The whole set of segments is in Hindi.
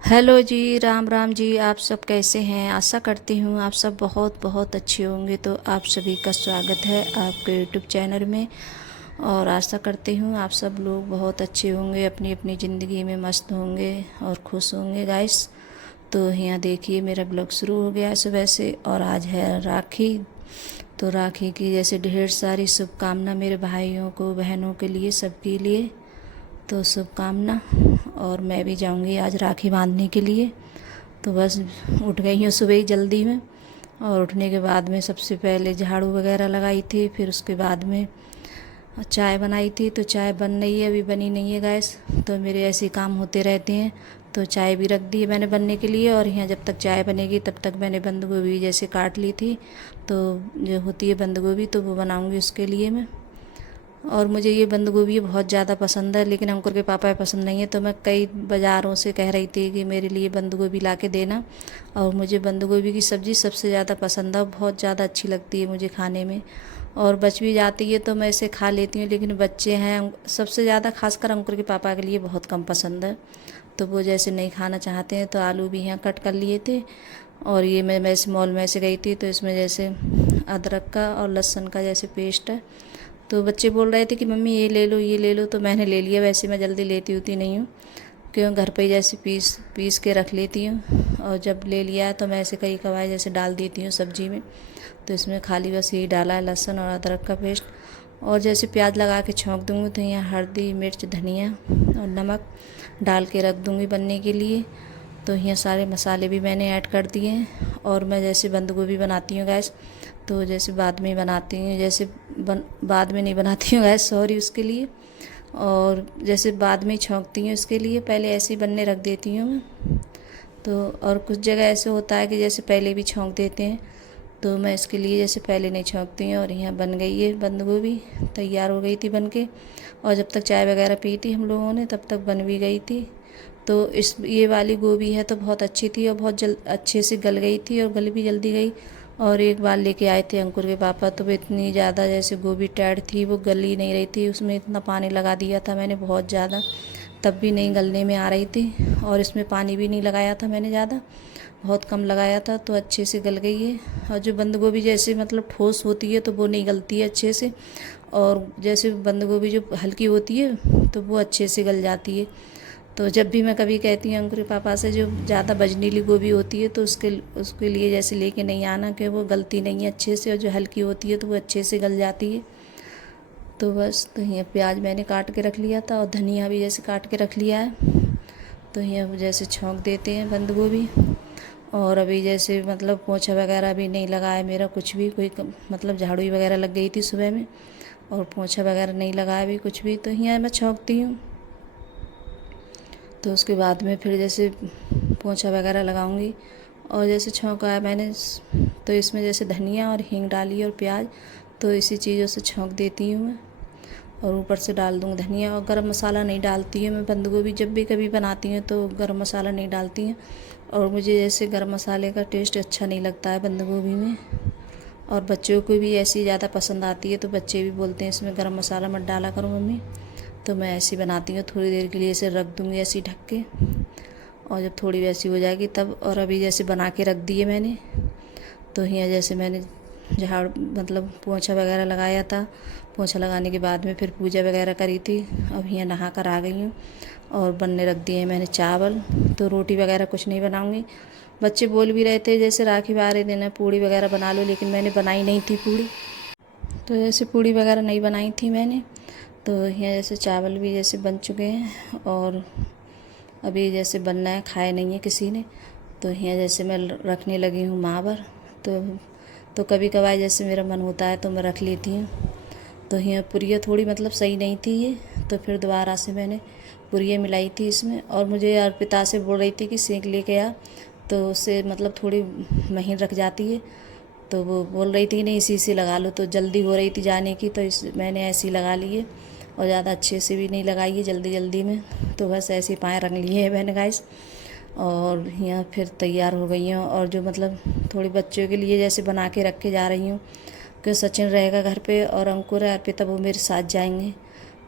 हेलो जी, राम राम जी। आप सब कैसे हैं? आशा करती हूँ आप सब बहुत बहुत अच्छे होंगे। तो आप सभी का स्वागत है आपके यूट्यूब चैनल में। और आशा करती हूँ आप सब लोग बहुत अच्छे होंगे, अपनी अपनी ज़िंदगी में मस्त होंगे और खुश होंगे गाइस। तो यहाँ देखिए मेरा ब्लॉग शुरू हो गया है सुबह से। और आज है राखी। तो राखी की जैसे ढेर सारी शुभकामना मेरे भाइयों को, बहनों के लिए, सबके लिए। तो शुभकामना। और मैं भी जाऊंगी आज राखी बांधने के लिए। तो बस उठ गई हूँ सुबह ही जल्दी में। और उठने के बाद में सबसे पहले झाड़ू वगैरह लगाई थी, फिर उसके बाद में चाय बनाई थी। तो चाय बन रही है, अभी बनी नहीं है गैस। तो मेरे ऐसे काम होते रहते हैं। तो चाय भी रख दी है मैंने बनने के लिए। और यहाँ जब तक चाय बनेगी तब तक मैंने बंद गोभी जैसे काट ली थी। तो जो होती है बंद गोभी, तो वो बनाऊंगी उसके लिए मैं। और मुझे ये बंद गोभी बहुत ज़्यादा पसंद है, लेकिन अंकुर के पापा पसंद नहीं है। तो मैं कई बाज़ारों से कह रही थी कि मेरे लिए बंद गोभी ला के देना। और मुझे बंद गोभी की सब्ज़ी सबसे ज़्यादा पसंद है, बहुत ज़्यादा अच्छी लगती है मुझे खाने में। और बच भी जाती है तो मैं इसे खा लेती हूँ, लेकिन बच्चे हैं सबसे ज़्यादा, खासकर अंकुर के पापा के लिए बहुत कम पसंद है। तो वो जैसे नहीं खाना चाहते हैं। तो आलू भी यहाँ कट कर लिए थे। और ये मैं वैसे मॉल में से गई थी, तो इसमें जैसे अदरक का और लहसुन का जैसे पेस्ट है। तो बच्चे बोल रहे थे कि मम्मी ये ले लो ये ले लो, तो मैंने ले लिया। वैसे मैं जल्दी लेती होती नहीं हूँ, क्यों घर पे ही जैसे पीस पीस के रख लेती हूँ। और जब ले लिया तो मैं ऐसे कई कबार जैसे डाल देती हूँ सब्जी में। तो इसमें खाली बस यही डाला है, लहसुन और अदरक का पेस्ट। और जैसे प्याज लगा के छौंक दूँगी, तो यहाँ हल्दी, मिर्च, धनिया और नमक डाल के रख दूँगी बनने के लिए। तो यहाँ सारे मसाले भी मैंने ऐड कर दिए हैं। और मैं जैसे बंद गोभी बनाती हूँ गैस, तो जैसे बाद में बनाती हूँ, जैसे बाद में नहीं बनाती हूँ गैस, सॉरी उसके लिए। और जैसे बाद में छौंकती हूँ इसके लिए, पहले ऐसे ही बनने रख देती हूँ मैं। तो और कुछ जगह ऐसे होता है कि जैसे पहले भी छौंक देते हैं। तो मैं इसके लिए जैसे पहले नहीं छौंकती हूँ। और यहाँ बन गई है बंद गोभी, तैयार हो गई थी बन के। और जब तक चाय वगैरह पी थी हम लोगों ने, तब तक बन भी गई थी। तो इस ये वाली गोभी है तो बहुत अच्छी थी और बहुत अच्छे से गल गई थी और गल भी जल्दी गई। और एक बार लेके आए थे अंकुर के पापा, तो वो इतनी ज़्यादा जैसे गोभी टेढ़ थी, वो गल ही नहीं रही थी। उसमें इतना पानी लगा दिया था मैंने बहुत ज़्यादा, तब भी नहीं गलने में आ रही थी। और इसमें पानी भी नहीं लगाया था मैंने ज़्यादा, बहुत कम लगाया था। तो अच्छे से गल गई है। और जो बंद गोभी जैसे मतलब ठोस होती है तो वो नहीं गलती है अच्छे से। और जैसे बंद गोभी जो हल्की होती है तो वो अच्छे से गल जाती है। तो जब भी मैं कभी कहती हूँ अंकुर के पापा से, जो ज़्यादा बजनीली गोभी होती है तो उसके लिए जैसे लेके नहीं आना, कि वो गलती नहीं है अच्छे से। और जो हल्की होती है तो वो अच्छे से गल जाती है। तो बस, तो यहाँ प्याज मैंने काट के रख लिया था और धनिया भी जैसे काट के रख लिया है। तो यहाँ जैसे छौंक देते हैं बंद गोभी। और अभी जैसे मतलब पोछा वगैरह भी नहीं लगा है मेरा, कुछ भी कोई मतलब झाड़ू वगैरह लग गई थी सुबह में, और पोछा वगैरह नहीं लगाया भी कुछ भी। तो यहाँ मैं छौंकती हूँ। तो उसके बाद में फिर जैसे पोछा वगैरह लगाऊंगी। और जैसे छौंका है मैंने, तो इसमें जैसे धनिया और हींग डाली और प्याज, तो इसी चीज़ों से छौंक देती हूँ मैं। और ऊपर से डाल दूँ धनिया। और गरम मसाला नहीं डालती हूँ मैं बंद गोभी, जब भी कभी बनाती हूँ तो गरम मसाला नहीं डालती हूँ। और मुझे जैसे गरम मसाले का टेस्ट अच्छा नहीं लगता है बंद गोभी में। और बच्चों को भी ऐसी ज़्यादा पसंद आती है, तो बच्चे भी बोलते हैं इसमें गरम मसाला मत डाला करो मम्मी। तो मैं ऐसी बनाती हूँ, थोड़ी देर के लिए इसे रख दूँगी ऐसी ढक के। और जब थोड़ी वैसी हो जाएगी तब। और अभी जैसे बना के रख दिए मैंने। तो यहाँ जैसे मैंने झाड़ मतलब पोछा वगैरह लगाया था। पोछा लगाने के बाद में फिर पूजा वगैरह करी थी। अब यहाँ नहा कर आ गई हूँ। और बनने रख दिए मैंने चावल। तो रोटी वगैरह कुछ नहीं बनाऊँगी। बच्चे बोल भी रहे थे जैसे राखी बारे दिन पूड़ी वगैरह बना लो, लेकिन मैंने बनाई नहीं थी पूड़ी। तो जैसे पूड़ी वगैरह नहीं बनाई थी मैंने। तो यहाँ जैसे चावल भी जैसे बन चुके हैं। और अभी जैसे बनना है, खाए नहीं है किसी ने। तो यहाँ जैसे मैं रखने लगी हूँ मावर। तो कभी कभार जैसे मेरा मन होता है तो मैं रख लेती हूँ। तो यहाँ पुरिया थोड़ी मतलब सही नहीं थी ये, तो फिर दोबारा से मैंने पुरिया मिलाई थी इसमें। और मुझे अर्पिता से बोल रही थी कि सेंक लेके आ, तो उससे मतलब थोड़ी महीन रख जाती है। तो वो बोल रही थी नहीं इसी से लगा लो, तो जल्दी हो रही थी जाने की, तो मैंने ऐसे ही लगा लिए। और ज़्यादा अच्छे से भी नहीं लगाई है जल्दी जल्दी में। तो बस ऐसे पाए रंग लिए हैं मैंने गाइस। और यहाँ फिर तैयार हो गई हूँ। और जो मतलब थोड़ी बच्चों के लिए जैसे बना के रख के जा रही हूँ, कि सचिन रहेगा घर पे और अंकुर है अर्पिता, वो मेरे साथ जाएंगे।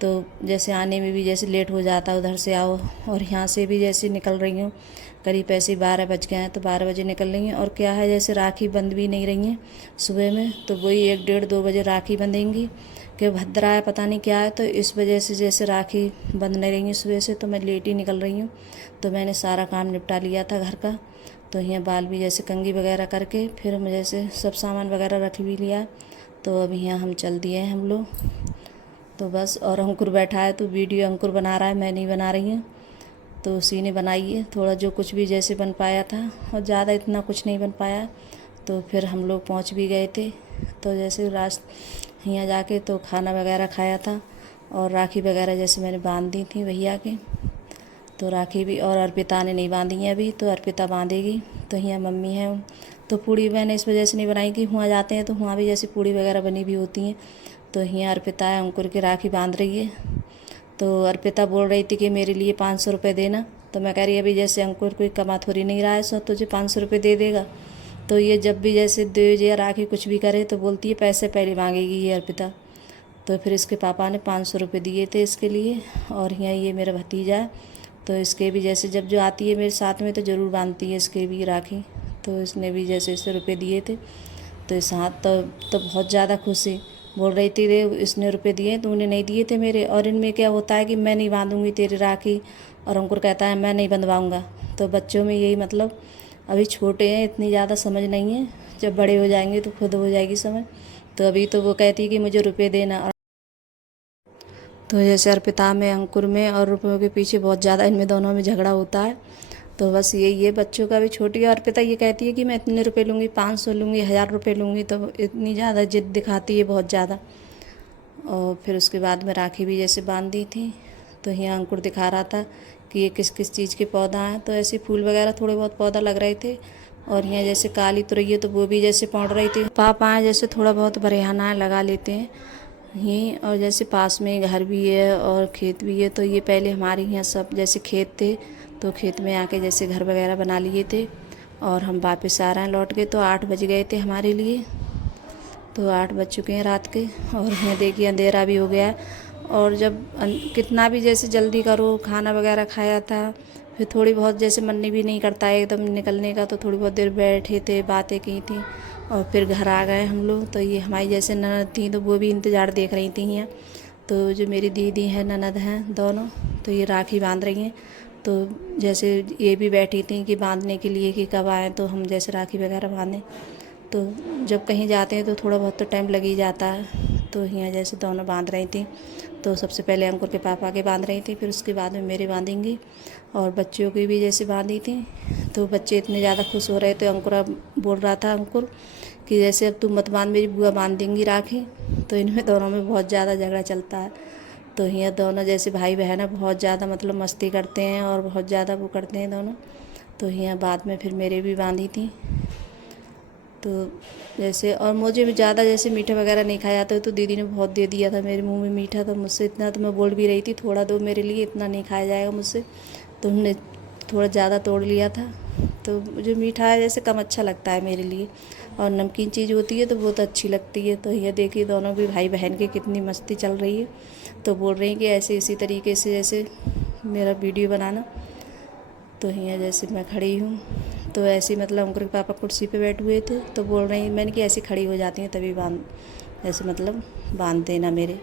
तो जैसे आने में भी जैसे लेट हो जाता, उधर से आओ, और यहाँ से भी जैसे निकल रही हूँ, करीब ऐसे 12 बज गए हैं, तो 12 बजे निकल रही हैं। और क्या है, जैसे राखी बंद भी नहीं रही हैं सुबह में, तो वही 1 डेढ़ 2 बजे राखी बंधेंगी, कि भद्रा है पता नहीं क्या है, तो इस वजह से जैसे राखी बंद नहीं रही हैं सुबह से, तो मैं लेट ही निकल रही हूँ। तो मैंने सारा काम निपटा लिया था घर का, तो यहाँ बाल भी जैसे कंघी वगैरह करके फिर मैं जैसे सब सामान वगैरह रख भी लिया। तो अभी यहाँ हम चल दिए हैं हम लोग, तो बस। और अंकुर बैठा है, तो वीडियो अंकुर बना रहा है, मैं नहीं बना रही हूँ, तो उसी ने बनाई है। थोड़ा जो कुछ भी जैसे बन पाया था, और ज़्यादा इतना कुछ नहीं बन पाया। तो फिर हम लोग पहुँच भी गए थे, तो जैसे यहाँ जाके तो खाना वगैरह खाया था, और राखी वगैरह जैसे मैंने बांध दी थी भैया के। तो राखी भी, और अर्पिता ने नहीं बांधी है अभी, तो अर्पिता बांधेगी। तो यहाँ मम्मी है, तो पूड़ी मैंने इस वजह से नहीं बनाई कि वहाँ जाते हैं तो वहाँ भी जैसे पूड़ी वगैरह बनी भी होती हैं। तो यहाँ अर्पिता है, अंकुर की राखी बांध रही है। तो अर्पिता बोल रही थी कि मेरे लिए 500 रुपये देना, तो मैं कह रही अभी जैसे अंकुर कोई कमा थोड़ी नहीं रहा है, सो तुझे 500 रुपये दे देगा। तो ये जब भी जैसे दे या राखी कुछ भी करे तो बोलती है पैसे पहले मांगेगी ये अर्पिता। तो फिर इसके पापा ने 500 रुपये दिए थे इसके लिए। और यहाँ ये मेरा भतीजा है, तो इसके भी जैसे जब जो आती है मेरे साथ में तो ज़रूर बांधती है इसके भी राखी। तो इसने भी जैसे 100 रुपये दिए थे, तो इस हाथ तो बहुत ज़्यादा खुशी बोल रही थी, रे इसने रुपए दिए तो उन्हें नहीं दिए थे मेरे। और इनमें क्या होता है कि मैं नहीं बांधूंगी तेरी राखी, और अंकुर कहता है मैं नहीं बंधवाऊंगा। तो बच्चों में यही मतलब, अभी छोटे हैं, इतनी ज़्यादा समझ नहीं है, जब बड़े हो जाएंगे तो खुद हो जाएगी समझ। तो अभी तो वो कहती है कि मुझे रुपये देना। और तो जैसे अर्पिता में, अंकुर में और रुपयों के पीछे बहुत ज़्यादा इनमें दोनों में झगड़ा होता है। तो बस यही है बच्चों का भी। छोटी अर्पिता ये कहती है कि मैं इतने रुपए लूँगी, 500 लूँगी, 1000 रुपये लूँगी, तो इतनी ज़्यादा जिद दिखाती है, बहुत ज़्यादा। और फिर उसके बाद में राखी भी जैसे बांध दी थी। तो यहाँ अंकुर दिखा रहा था कि ये किस किस चीज़ के पौधा हैं, तो ऐसे फूल वगैरह थोड़े बहुत पौधा लग रहे थे। और यहाँ जैसे काली तुरई है, तो वो भी जैसे पौड़ रही थी। पापा हैं जैसे थोड़ा बहुत बरहाना लगा लेते हैं यहीं, और जैसे पास में घर भी है और खेत भी है। तो ये पहले हमारे यहाँ सब जैसे खेत थे, तो खेत में आके जैसे घर वगैरह बना लिए थे। और हम वापस आ रहे हैं लौट के, तो 8 बज गए थे हमारे लिए। तो 8 बज चुके हैं रात के, और यहाँ देखिए अंधेरा भी हो गया है। और जब कितना भी जैसे जल्दी करो, खाना वगैरह खाया था, फिर थोड़ी बहुत जैसे मन भी नहीं करता है एकदम निकलने का, तो थोड़ी बहुत देर बैठे थे, बातें की थी, और फिर घर आ गए हम लोग। तो ये हमारी जैसे ननद थी, तो वो भी इंतज़ार देख रही थी यहाँ। तो जो मेरी दीदी है, ननद हैं दोनों, तो ये राखी बांध रही हैं। तो जैसे ये भी बैठी थी कि बांधने के लिए कि कब आएँ, तो हम जैसे राखी वगैरह बांधें। तो जब कहीं जाते हैं तो थोड़ा बहुत तो टाइम लग ही जाता है। तो यहाँ जैसे दोनों बांध रही थी, तो सबसे पहले अंकुर के पापा के बांध रही थी, फिर उसके बाद में मेरे बांधेंगी। और बच्चों की भी जैसे बांधी थी। तो बच्चे इतने ज़्यादा खुश हो रहे थे, अंकुर बोल रहा था अंकुर कि जैसे अब तुम मत बांध, मेरी बुआ बांध देंगी राखी। तो इनमें दोनों में बहुत ज़्यादा झगड़ा चलता है। तो यहाँ दोनों जैसे भाई बहन है, बहुत ज़्यादा मतलब मस्ती करते हैं और बहुत ज़्यादा वो करते हैं दोनों। तो यहाँ बाद में फिर मेरे भी बांधी थी। तो जैसे, और मुझे भी ज़्यादा जैसे मीठा वगैरह नहीं खाया जाता, तो दीदी ने बहुत दे दिया था मेरे मुंह में मीठा। तो मुझसे इतना, तो मैं बोल भी रही थी थोड़ा दो मेरे लिए, इतना नहीं खाया जाएगा मुझसे। तो उन्होंने थोड़ा ज़्यादा तोड़ लिया था। तो मुझे मीठा जैसे कम अच्छा लगता है मेरे लिए, और नमकीन चीज़ होती है तो बहुत अच्छी लगती है। तो ये देखिए दोनों भी भाई बहन की कितनी मस्ती चल रही है। तो बोल रही हैं कि ऐसे इसी तरीके से जैसे मेरा वीडियो बनाना। तो यहाँ जैसे मैं खड़ी हूँ, तो ऐसे मतलब अंकुर के पापा कुर्सी पे बैठे हुए थे, तो बोल रही, मैंने कि ऐसी खड़ी हो जाती हैं तभी बांध, ऐसे मतलब बांध देना मेरे।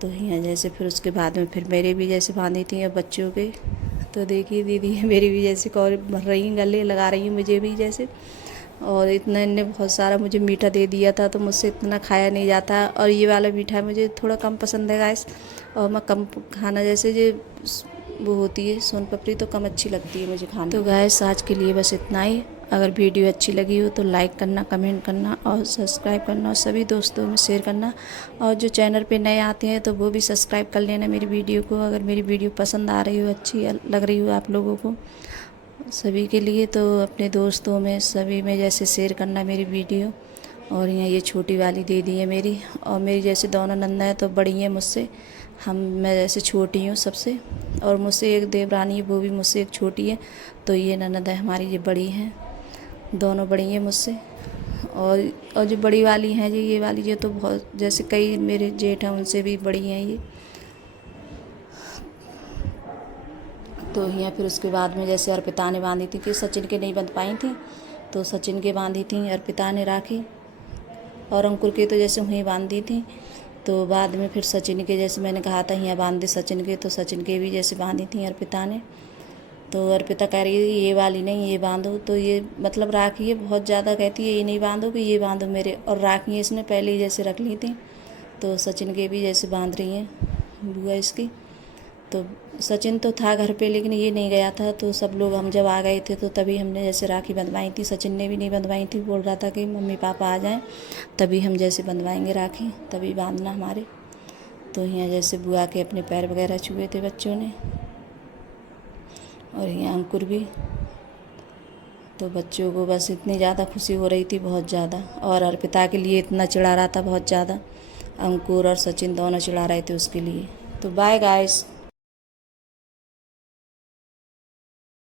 तो यहाँ जैसे फिर उसके बाद में फिर मेरे भी जैसे बांधी थी अब बच्चों के। तो देखिए दीदी मेरी भी जैसे कौर भर रही हैं, गले लगा रही हैं मुझे भी जैसे। और इतना इनने बहुत सारा मुझे मीठा दे दिया था, तो मुझसे इतना खाया नहीं जाता। और ये वाला मीठा मुझे थोड़ा कम पसंद है गाइस, और मैं कम खाना, जैसे जो वो होती है सोन पापड़ी, तो कम अच्छी लगती है मुझे खाना। तो गाइस आज के लिए बस इतना ही। अगर वीडियो अच्छी लगी हो तो लाइक करना, कमेंट करना और सब्सक्राइब करना, और सभी दोस्तों में शेयर करना। और जो चैनल पे नए आते हैं तो वो भी सब्सक्राइब कर लेना मेरी वीडियो को। अगर मेरी वीडियो पसंद आ रही हो, अच्छी लग रही हो आप लोगों को सभी के लिए, तो अपने दोस्तों में सभी में जैसे शेयर करना मेरी वीडियो। और यहाँ ये छोटी वाली दीदी है मेरी, और मेरी जैसे दोनों नंदा है तो बड़ी हैं मुझसे। मैं जैसे छोटी हूँ सबसे, और मुझसे एक देवरानी है, वो भी मुझसे एक छोटी है। तो ये ननद है हमारी, ये बड़ी हैं, दोनों बड़ी हैं मुझसे। और जो बड़ी वाली हैं जी, ये वाली, ये तो बहुत जैसे कई मेरे जेठ हैं उनसे भी बड़ी हैं ये। तो यहाँ फिर उसके बाद में जैसे अर्पिता ने बांधी थी, फिर सचिन के नहीं बंध पाई थी तो सचिन के बांधी थी अर्पिता ने राखी, और अंकुर के तो जैसे वहीं बांधी थी। तो बाद में फिर सचिन के जैसे मैंने कहा था यहाँ बांध दे सचिन के, तो सचिन के भी जैसे बांधी थी अर्पिता ने। तो अर्पिता कह रही है ये वाली नहीं ये बांधो, तो ये मतलब राखी है बहुत ज़्यादा, कहती है ये नहीं बांधो कि ये बांधो मेरे, और राखी इसने पहले ही जैसे रख ली थी। तो सचिन के भी जैसे बांध रही हैं बुआ इसकी। तो सचिन तो था घर पे लेकिन ये नहीं गया था, तो सब लोग हम जब आ गए थे तो तभी हमने जैसे राखी बंधवाई थी। सचिन ने भी नहीं बंधवाई थी, बोल रहा था कि मम्मी पापा आ जाएं तभी हम जैसे बंधवाएंगे राखी, तभी बांधना हमारे। तो यहाँ जैसे बुआ के अपने पैर वगैरह छुए थे बच्चों ने, और यहाँ अंकुर भी। तो बच्चों को बस इतनी ज़्यादा खुशी हो रही थी, बहुत ज़्यादा, और अर्पिता के लिए इतना चिढ़ा रहा था बहुत ज़्यादा। अंकुर और सचिन दोनों चिढ़ा रहे थे उसके लिए। तो बाय गाइस।